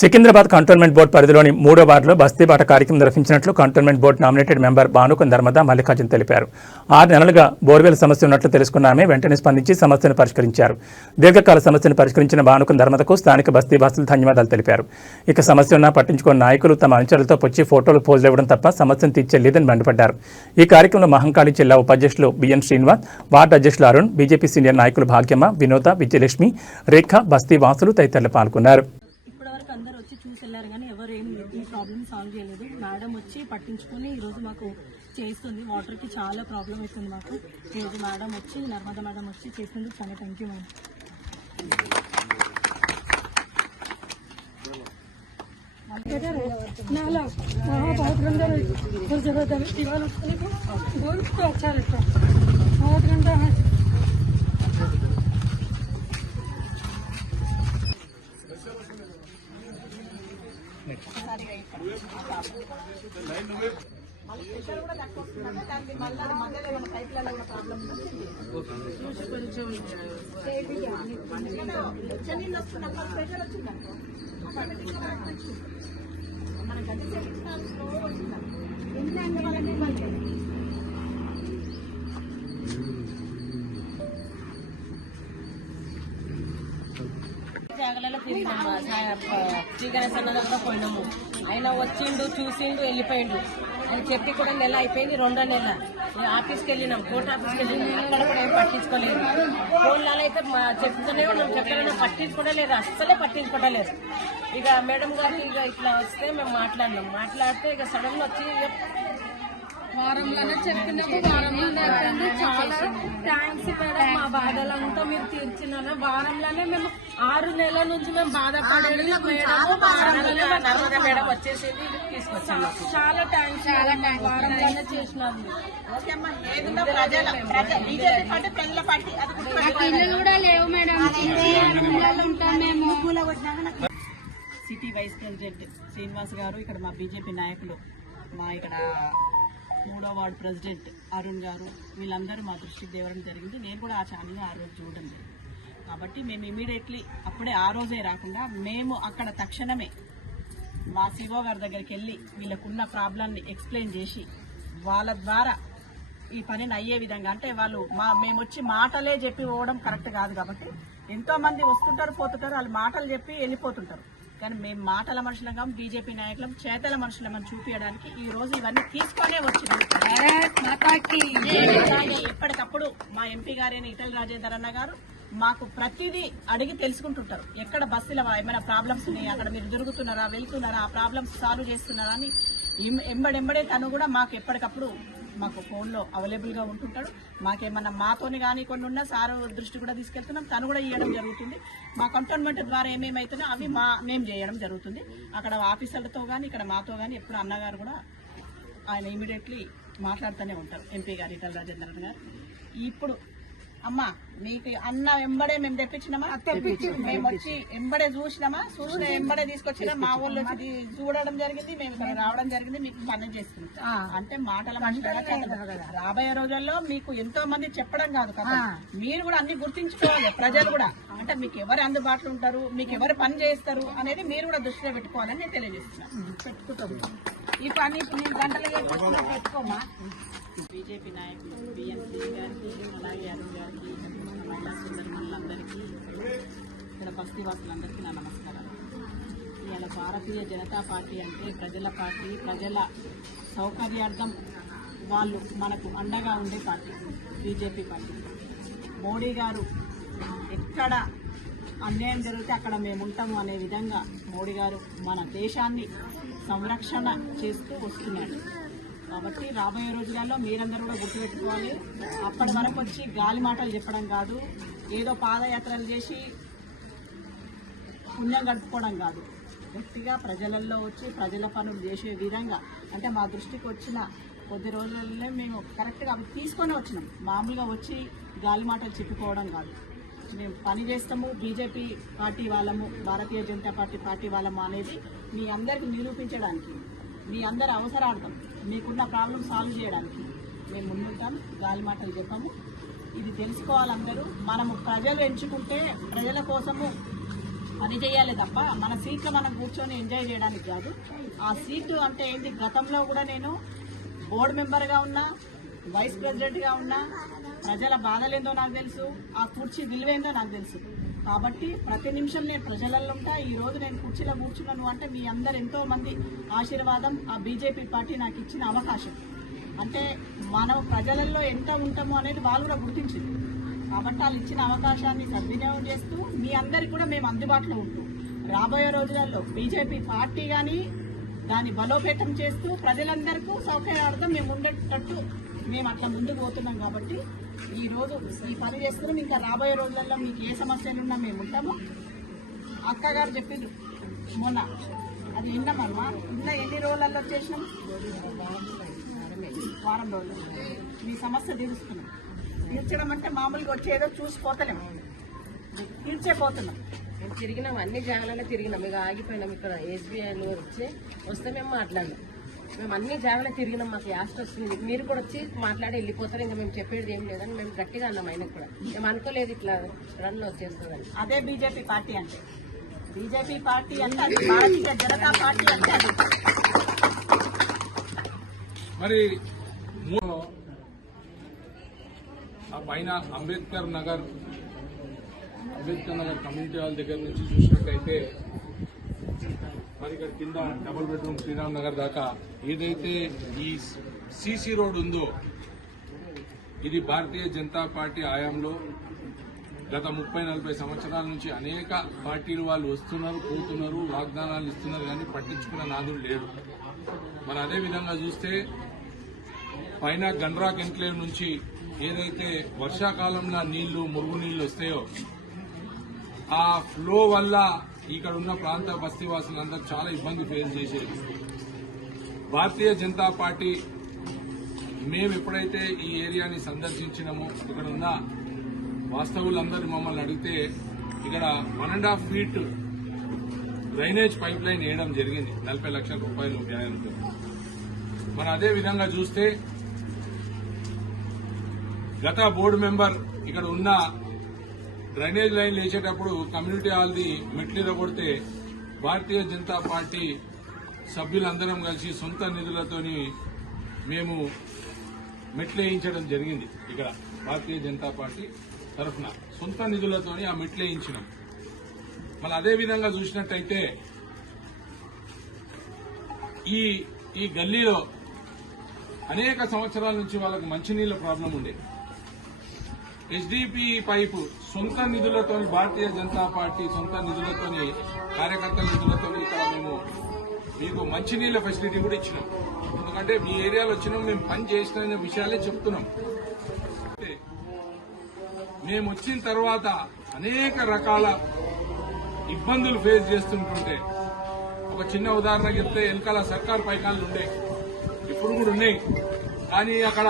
Secunderabad cantonment board పరిధిలోని 3వ వార్డులో బస్తీబాట కార్యక్రమం నిర్వహించినట్లు కంటోన్మెంట్ బోర్డు నామినేటెడ్ మెంబర్ భానుకన్ ధర్మద మల్లికార్జున్ తెలిపారు. 6 నెలలుగా బోర్వెల్ సమస్య ఉన్నట్లు తెలుసుకున్న ఆమె వెంటనే స్పందించి సమస్యను పరిష్కరించారు. దీర్ఘకాల సమస్యను పరిష్కరించిన భానుకన్ ధర్మదకు స్థానిక బస్తీవాసులు ధన్యవాదాలు తెలిపారు. ఇక సమస్య ఉన్నా పట్టించుకున్న నాయకులు తమ అనుచరులతో వచ్చి ఫోటోలు పోజులు ఇవ్వడం తప్ప సమస్యను తీర్చేలేదని మండిపడ్డారు. ఈ కార్యక్రమంలో మహంకాళి జిల్లా ఉపాధ్యక్షులు బిఎన్ శ్రీనివాస్, వార్డు అధ్యక్షులు అరుణ్, బీజేపీ సీనియర్ నాయకులు భాగ్యమ్మ, వినోద, విజయలక్ష్మి, రేఖ, బస్తీవాసులు తదితరులు పాల్గొన్నారు. అందరూ వచ్చి చూసి వెళ్ళారు కానీ ఎవరు ఏం ఈ ప్రాబ్లమ్ సాల్వ్ చేయలేదు. మేడం వచ్చి పట్టించుకొని ఈరోజు మాకు చేస్తుంది. వాటర్కి చాలా ప్రాబ్లం అవుతుంది మాకు. ఈరోజు మేడం వచ్చి నర్మదా మేడం వచ్చి చేసినందుకు చాలా థ్యాంక్ యూ మేడం. జాగలలో తిరిగినాము, శ్రీగణేశ్ అన్న దగ్గర పోయినాము. ఆయన వచ్చిండు, చూసిండు, వెళ్ళిపోయిండు. అని చెప్పి కూడా నెల అయిపోయింది, 2వ నెల. ఆఫీస్కి వెళ్ళినాం, కోర్టు ఆఫీస్కి వెళ్ళినాం, అక్కడ కూడా ఏం పట్టించుకోలేదు. ఫోన్లలో అయితే చెప్తూనే ఉన్నాం, చెప్పారైనా పట్టించుకోవడలేదు, అస్సలే పట్టించుకోవడలేదు. ఇక మేడం గారికి ఇక ఇట్లా వస్తే మేము మాట్లాడితే ఇక సడన్ గా వచ్చి వారంలోనే చెప్పినప్పుడు వారంలోనే అయిపోయింది. చాలా థ్యాంక్స్ మేడం, మా బాధలంతా మీరు తీర్చినారా. వారంలోనే మేము 6 నెలల నుంచి మేము బాధపడేది మేడం వచ్చేసింది, తీసుకొచ్చాము. చాలా థ్యాంక్స్, వారంలోనే చేసినారు. పిల్లలు కూడా లేవు మేడం, ఉంటాం మేము. సిటీ వైస్ ప్రెసిడెంట్ శ్రీనివాస్ గారు, ఇక్కడ మా బీజేపీ నాయకులు, మా ఇక్కడ 3వ వార్డు ప్రెసిడెంట్ అరుణ్ గారు, వీళ్ళందరూ మా దృష్టికి తేవడం జరిగింది. నేను కూడా ఆ ఛానల్ని ఆ రోజు చూడడం జరిగింది. కాబట్టి మేము ఇమీడియట్లీ అప్పుడే ఆ రోజే రాకుండా మేము అక్కడ తక్షణమే మా సిఓ గారి దగ్గరికి వెళ్ళి వీళ్ళకున్న ప్రాబ్లంని ఎక్స్ప్లెయిన్ చేసి వాళ్ళ ద్వారా ఈ పనిని అయ్యే విధంగా, అంటే వాళ్ళు మేము వచ్చి మాటలే చెప్పి పోవడం కరెక్ట్ కాదు. కాబట్టి ఎంతో మంది వస్తుంటారు, పోతుంటారు, వాళ్ళు మాటలు చెప్పి వెళ్ళిపోతుంటారు. కానీ మేము మాటల మనుషులం, బీజేపీ నాయకులం, చేతల మనుషులమని చూపించడానికి ఈ రోజు ఇవన్నీ తీసుకొనే వచ్చినాం. ఎప్పటికప్పుడు మా ఎంపీ గారైన ఈటెల రాజేందర్ అన్న గారు మాకు ప్రతిదీ అడిగి తెలుసుకుంటుంటారు. ఎక్కడ బస్సులో ఏమైనా ప్రాబ్లమ్స్ ఉన్నాయి, అక్కడ మీరు దొరుకుతున్నారా, వెళ్తున్నారా, ఆ ప్రాబ్లమ్స్ సాల్వ్ చేస్తున్నారా అని ఎంబడెంబడే తను కూడా మాకు ఎప్పటికప్పుడు మాకు ఫోన్లో అవైలబుల్గా ఉంటుంటాడు. మాకేమన్నా మాతోని కానీ కొన్ని ఉన్నా సారు దృష్టి కూడా తీసుకెళ్తున్నాం, తను కూడా ఇవ్వడం జరుగుతుంది. మా కంటోన్మెంట్ ద్వారా ఏమేమైతున్నా అవి మేము చేయడం జరుగుతుంది. అక్కడ ఆఫీసర్లతో కానీ ఇక్కడ మాతో కానీ ఎప్పుడు అన్నగారు కూడా ఆయన ఇమీడియట్లీ మాట్లాడుతూనే ఉంటారు, ఎంపీ గారు ఈటెల రాజేందర్ గారు. ఇప్పుడు అమ్మా మీకు అన్న వెంబడే మేము తెప్పించినామా, మేము వచ్చి ఎంబడే చూసిన ఎంబడే తీసుకొచ్చినా మా ఊళ్ళో వచ్చి చూడడం జరిగింది, మేము ఇక్కడ రావడం జరిగింది, మీకు పని చేస్తున్నాం. అంటే మాటల రాబోయే రోజుల్లో మీకు ఎంతో మంది చెప్పడం కాదు కదా, మీరు కూడా అన్ని గుర్తించుకోవాలి. ప్రజలు కూడా అంటే మీకు ఎవరు అందుబాటులో ఉంటారు, మీకు ఎవరు పని చేస్తారు అనేది మీరు కూడా దృష్టిలో పెట్టుకోవాలని నేను తెలియజేస్తున్నాను. పెట్టుకుంటాం ఈ పని నేను గంటలుగా పెట్టుకోమా. బీజేపీ నాయకులు బిఎన్సీ గారికి, అలాగే అరుణ్ గారికి, మహిళా సోదరులందరికీ, ఇక్కడ బస్తీవాసులందరికీ నా నమస్కారాలు. ఇవాళ భారతీయ జనతా పార్టీ అంటే ప్రజల పార్టీ, ప్రజల సౌకర్యార్థం వాళ్ళు మనకు అండగా ఉండే పార్టీ బీజేపీ పార్టీ. మోడీ గారు ఎక్కడ అన్యాయం జరిగితే అక్కడ మేము ఉంటాము అనే విధంగా మోడీ గారు మన దేశాన్ని సంరక్షణ చేస్తూ వస్తున్నాడు. కాబట్టి రాబోయే రోజులలో మీరందరూ కూడా గుర్తుపెట్టుకోవాలి. అప్పటి వరకు వచ్చి గాలి మాటలు చెప్పడం కాదు, ఏదో పాదయాత్రలు చేసి పుణ్యం గడుపుకోవడం కాదు, గట్టిగా ప్రజలలో వచ్చి ప్రజల పనులు చేసే విధంగా. అంటే మా దృష్టికి వచ్చిన కొద్ది రోజులలో మేము కరెక్ట్గా అవి తీసుకొని వచ్చినాం. మామూలుగా వచ్చి గాలి మాటలు చెప్పుకోవడం కాదు, మేము పని చేస్తాము, బీజేపీ పార్టీ వాళ్ళము, భారతీయ జనతా పార్టీ వాళ్ళము అనేది మీ అందరికీ నిరూపించడానికి, మీ అందరి అవసరార్థం, మీకున్న ప్రాబ్లం సాల్వ్ చేయడానికి మేము ముందుంటాం. గాలి మాటలు చెప్పాము. ఇది తెలుసుకోవాలందరూ. మనము ప్రజలు ఎంచుకుంటే ప్రజల కోసము పని చేయాలి తప్ప మన సీట్లో మనం కూర్చొని ఎంజాయ్ చేయడానికి కాదు. ఆ సీటు అంటే ఏంటి, గతంలో కూడా నేను బోర్డు మెంబర్గా ఉన్నా, వైస్ ప్రెసిడెంట్గా ఉన్నా, ప్రజల బాధలేందో నాకు తెలుసు, ఆ కుర్చీ విలువేందో నాకు తెలుసు. కాబట్టి ప్రతి నిమిషం నేను ప్రజలలో ఉంటా. ఈ రోజు నేను కుర్చీలో కూర్చున్నాను అంటే మీ అందరు ఎంతో మంది ఆశీర్వాదం, ఆ బీజేపీ పార్టీ నాకు ఇచ్చిన అవకాశం. అంటే మనం ప్రజలలో ఎంత ఉంటామో అనేది వాళ్ళు కూడా గుర్తించింది. కాబట్టి వాళ్ళు ఇచ్చిన అవకాశాన్ని సద్వినియోగం చేస్తూ మీ అందరికి కూడా మేము అందుబాటులో ఉంటూ రాబోయే రోజులలో బీజేపీ పార్టీ కానీ దాన్ని బలోపేతం చేస్తూ ప్రజలందరికీ సౌకర్యార్థం మేము ఉండేటట్టు మేము అట్లా ముందుకు పోతున్నాం. కాబట్టి ఈ రోజు ఈ పని చేస్తున్నాం. ఇంకా రాబోయే రోజులలో మీకు ఏ సమస్యలున్నా మేము ఉంటాము. అక్కగారు చెప్పింది మొన్న అది విన్నామమ్మా. ఇంకా ఎన్ని రోజులలో వచ్చేసినాం? వారం రోజులు. మీ సమస్య తీరుస్తున్నాం. తీర్చడం అంటే మామూలుగా వచ్చేదో చూసిపోతలేము, తీర్చేపోతున్నాం. మేము తిరిగినాం, అన్ని జాగాలలో తిరిగినాం. ఇక ఆగిపోయినాం. ఇక్కడ ఎస్బీఐలో వస్తే మేము మాట్లాడినాం. మేము అన్ని జాగాలో తిరిగినాం. మాకు యాస్ట్ వస్తుంది, మీరు కూడా వచ్చి మాట్లాడి వెళ్ళిపోతారు, ఇంకా మేము చెప్పేది ఏం లేదని మేము గట్టిగా అన్నాం. ఆయనకు కూడా మేము అనుకోలేదు ఇట్లా రన్లో వచ్చేస్తుందని. అదే బీజేపీ పార్టీ అంటే. బీజేపీ పార్టీ అంటే అది భారతీయ జనతా పార్టీ అంటే అది. మరి ఆ పైన అంబేద్కర్ నగర్ కమ్యూనిటీ హాల్ దగ్గర నుంచి చూసినట్టయితే మరి ఇక్కడ కింద డబుల్ బెడ్రూమ్ శ్రీరామ్ నగర్ దాకా ఏదైతే ఈ సీసీ రోడ్ ఉందో ఇది భారతీయ జనతా పార్టీ హయాంలో గత 30-40 సంవత్సరాల నుంచి అనేక పార్టీలు వాళ్ళు వస్తున్నారు, పోతున్నారు, వాగ్దానాలు ఇస్తున్నారు, కానీ పట్టించుకున్న నాదుడు లేడు. మరి అదే విధంగా చూస్తే పైన గండ్రాక్ ఎన్క్లేవ్ నుంచి ఏదైతే వర్షాకాలంలో నీళ్లు, మురుగు నీళ్లు వస్తాయో ఆ ఫ్లో వల్ల ఇక్కడ ఉన్న ప్రాంత బస్తీవాసులందరూ చాలా ఇబ్బంది ఫేస్ చేసేది. భారతీయ జనతా పార్టీ మేము ఎప్పుడైతే ఈ ఏరియాని సందర్శించినామో ఇక్కడ ఉన్న వాస్తవులందరూ మమ్మల్ని అడిగితే ఇక్కడ 1.5 feet డ్రైనేజ్ పైప్ లైన్ వేయడం జరిగింది 40 లక్షల రూపాయలు వ్యయంతో. మరి అదే విధంగా చూస్తే గత బోర్డు మెంబర్ ఇక్కడ ఉన్న డ్రైనేజ్ లైన్ వేసేటప్పుడు కమ్యూనిటీ హాల్ది మెట్లు కొడితే భారతీయ జనతా పార్టీ సభ్యులందరం కలిసి సొంత నిధులతోని మేము మెట్లు వేయించడం జరిగింది. ఇక్కడ భారతీయ జనతా పార్టీ తరఫున సొంత నిధులతోని ఆ మెట్లు వేయించినాం. మళ్ళీ అదే విధంగా చూసినట్టయితే ఈ గల్లీలో అనేక సంవత్సరాల నుంచి వాళ్ళకు మంచినీళ్ల ప్రాబ్లం ఉండే. ఎస్డిపి పైపు సొంత నిధులతో భారతీయ జనతా పార్టీ సొంత నిధులతోని కార్యకర్తల నిధులతో ఇక్కడ మేము మీకు మంచినీళ్ల ఫెసిలిటీ కూడా ఇచ్చినాం. ఎందుకంటే మీ ఏరియాలో వచ్చినాం, మేము పని చేసిన విషయాలే చెప్తున్నాం. మేము వచ్చిన తర్వాత అనేక రకాల ఇబ్బందులు ఫేస్ చేస్తుంటుంటే ఒక చిన్న ఉదాహరణ చెప్తే వెనకాల సర్కార్ పైకాళ్ళు ఉండే, ఇప్పుడు కూడా ఉన్నాయి. కానీ అక్కడ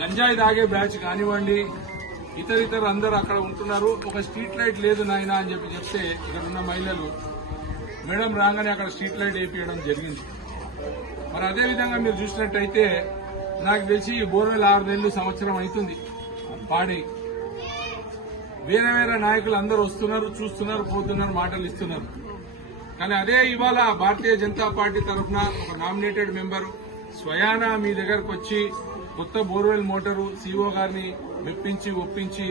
గంజాయి తాగే బ్యాచ్ కానివ్వండి, ఇతర అందరూ అక్కడ ఉంటున్నారు. ఒక స్ట్రీట్ లైట్ లేదు నాయన అని చెప్తే ఇక్కడ ఉన్న మహిళలు మేడం రాగానే అక్కడ స్ట్రీట్ లైట్ వేయించడం జరిగింది. మరి అదేవిధంగా మీరు చూసినట్టయితే నాకు తెలిసి బోర్వెల్ 6 నెలలు సంవత్సరం అవుతుంది పాడి. వేరే వేరే నాయకులు అందరూ వస్తున్నారు, చూస్తున్నారు, పోతున్నారు, మాటలు ఇస్తున్నారు. కానీ అదే ఇవాళ భారతీయ జనతా పార్టీ తరఫున ఒక నామినేటెడ్ మెంబరు స్వయానా మీ దగ్గరకు వచ్చి కొత్త బోర్వెల్ మోటారు సీఓ గారిని మెప్పించి ఒప్పించి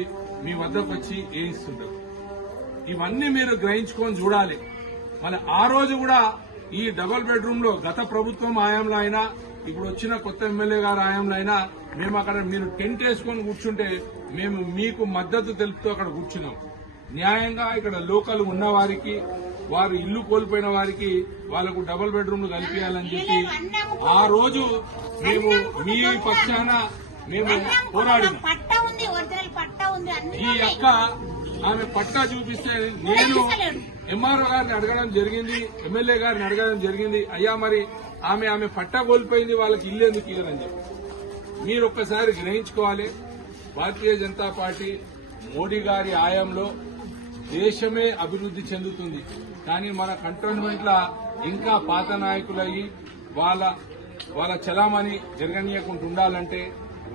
మీ వద్దకు వచ్చి వేయిస్తుంటారు. ఇవన్నీ మీరు గ్రహించుకొని చూడాలి. మన ఆ రోజు కూడా ఈ డబుల్ బెడ్రూమ్ లో గత ప్రభుత్వం హయాంలో అయినా ఇప్పుడు వచ్చిన కొత్త ఎమ్మెల్యే గారి హయాంలో అయినా మేము అక్కడ మీరు టెంట్ వేసుకొని కూర్చుంటే మేము మీకు మద్దతు తెలుపుతూ అక్కడ కూర్చున్నాం. న్యాయంగా ఇక్కడ లోకల్ ఉన్న వారికి, వారు ఇల్లు కోల్పోయిన వారికి వాళ్లకు డబుల్ బెడ్రూమ్లు కల్పించాలని చెప్పి ఆ రోజు మేము మీ పక్షాన మేము పోరాడినాం. ఈ అక్క ఆమె పట్టా చూపిస్తే నేను ఎంఆర్ఓ గారిని అడగడం జరిగింది, ఎమ్మెల్యే గారిని అడగడం జరిగింది. అయ్యా మరి ఆమె పట్టా కోల్పోయింది, వాళ్ళకి ఇల్లు ఎందుకు ఇవ్వరని చెప్పి. మీరు ఒక్కసారి గ్రహించుకోవాలి. భారతీయ జనతా పార్టీ మోడీ గారి హయాంలో దేశమే అభివృద్ది చెందుతుంది. కానీ మన కంటోన్మెంట్ లా ఇంకా పాత నాయకులయ్యి వాళ్ళ చలామణి జరగనీయకుండా ఉండాలంటే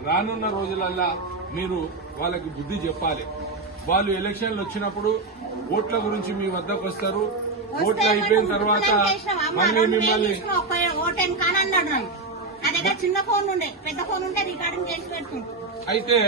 రానున్న రోజులల్లా మీరు వాళ్ళకి బుద్ధి చెప్పాలి. వాళ్ళు ఎలక్షన్లు వచ్చినప్పుడు ఓట్ల గురించి మీ వద్దకు వస్తారు. ఓట్లు అయిపోయిన తర్వాత మళ్ళీ మిమ్మల్ని ఓటేం కానన్నాడు. నా దగ్గర చిన్న ఫోన్ ఉండే, పెద్ద ఫోన్ ఉంటే రికార్డింగ్ చేసి పెడుతుంది. అయితే